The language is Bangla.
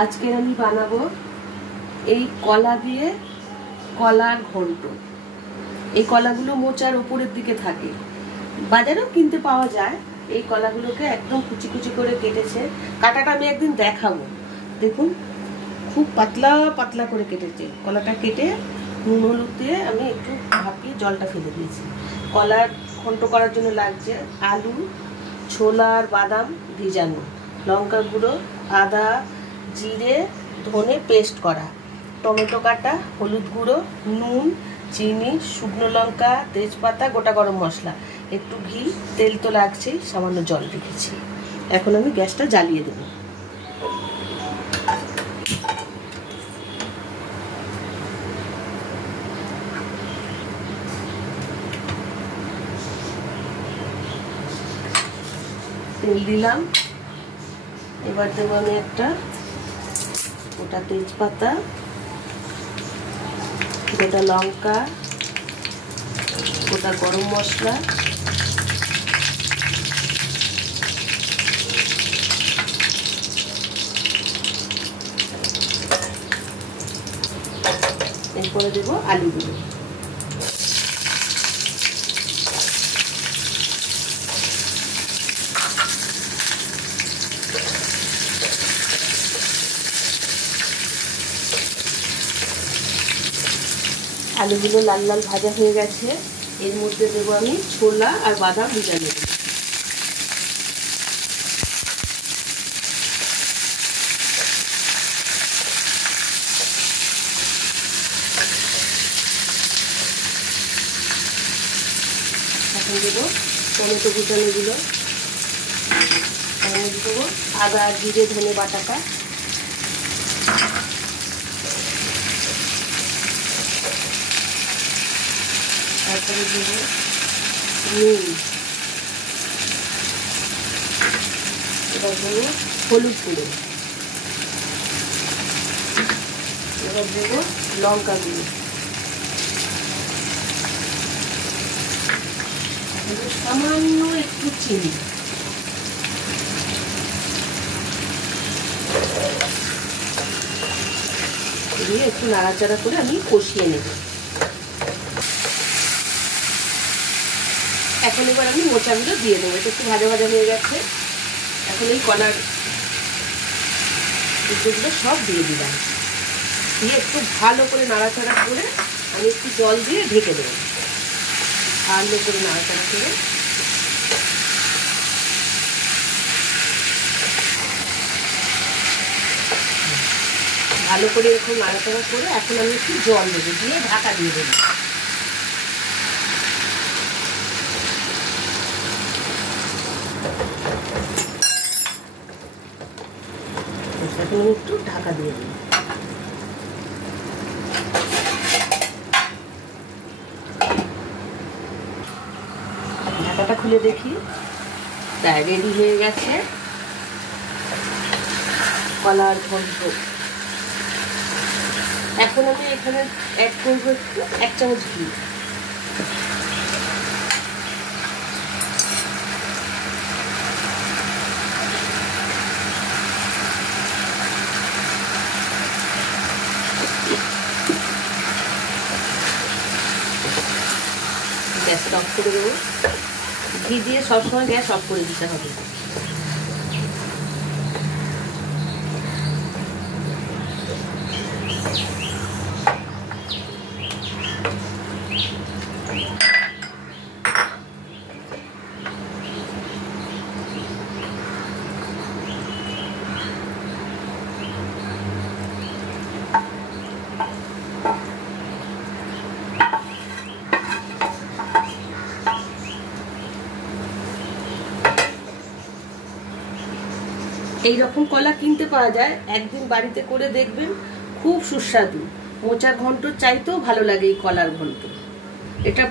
আজকে আমি বানাবো এই কলা দিয়ে কলার ঘন্ট। এই কলাগুলো মোচার উপরের দিকে থাকে, বাজারেও কিনতে পাওয়া যায়। এই কলাগুলোকে একদম কুচি কুচি করে কেটেছে। কাটাটা আমি একদিন দেখাবো। দেখুন খুব পাতলা পাতলা করে কেটেছে। কলাটা কেটে নুন হলুদ দিয়ে আমি একটু ভাপিয়ে জলটা ফেলে দিয়েছি। কলার ঘন্ট করার জন্য লাগছে আলু, ছোলা আর বাদাম ভিজানো, লঙ্কা গুঁড়ো, আদা, জিরে, ধনে পেস্ট করা, টমেটো কাটা, হলুদ গুঁড়ো, নুন, চিনি, শুকনো লঙ্কা, তেজপাতা, গোটা গরম মশলা, একটু ঘি, তেল তো লাগছেই, সামান্য জল রেখেছি। এখন আমি গ্যাসটা জ্বালিয়ে দেব। তেল দিলাম। এবার দেবো আমি একটা গোটা তেজপাতা, গোটা লঙ্কা, গোটা গরম মশলা, এরপরে দেবো আলুগুলো। আলুগুলো লাল লাল ভাজা হয়ে গেছে। এর মধ্যে দেবো আমি ছোলা আর বাদাম ভিজানো। এখন দেবো টমেটো ভিজানোগুলো। দেবো আদা, জিরে, ধনে বাটাটা, তারপরে দেবো নুন, এবার দেবো হলুদ গুঁড়ো, এবার দেবো লঙ্কা গুঁড়ো, সামান্য একটু চিনি, দিয়ে একটু নাড়াচাড়া করে আমি কষিয়ে নেব। এখন এবার আমি মোচাগুলো দিয়ে দেবো। এটা একটু ভাজা ভাজা হয়ে গেছে। এখন এই কলার দুধগুলো সব দিয়ে দিলাম। দিয়ে একটু ভালো করে নাড়াচাড়া করে আমি একটু জল দিয়ে ঢেকে দেবো। ভালো করে নাড়াচাড়া করে ভালো করে এখন নাড়াচাড়া করে এখন আমি একটু জল দেবো, দিয়ে ঢাকা দিয়ে দেবো। এখন আমি একটু ঢাকা দিয়ে দেবো। ঢাকাটা খুলে দেখি, তাই রেডি হয়ে গেছে কলার ঘন্ট। এখন আমি এখানে অ্যাড করবো একটু 1 চামচ ঘি। গ্যাসটা অফ করে দেবো। ঘি দিয়ে সবসময় গ্যাস অফ করে দিতে হবে। এই রকম কলা কিনতে পাওয়া যায়, একদিন বাড়িতে করে দেখবেন, খুব সুস্বাদু। মোচার ঘন্ট চাইতেও ভালো লাগে এই কলার ঘন্ট। এটা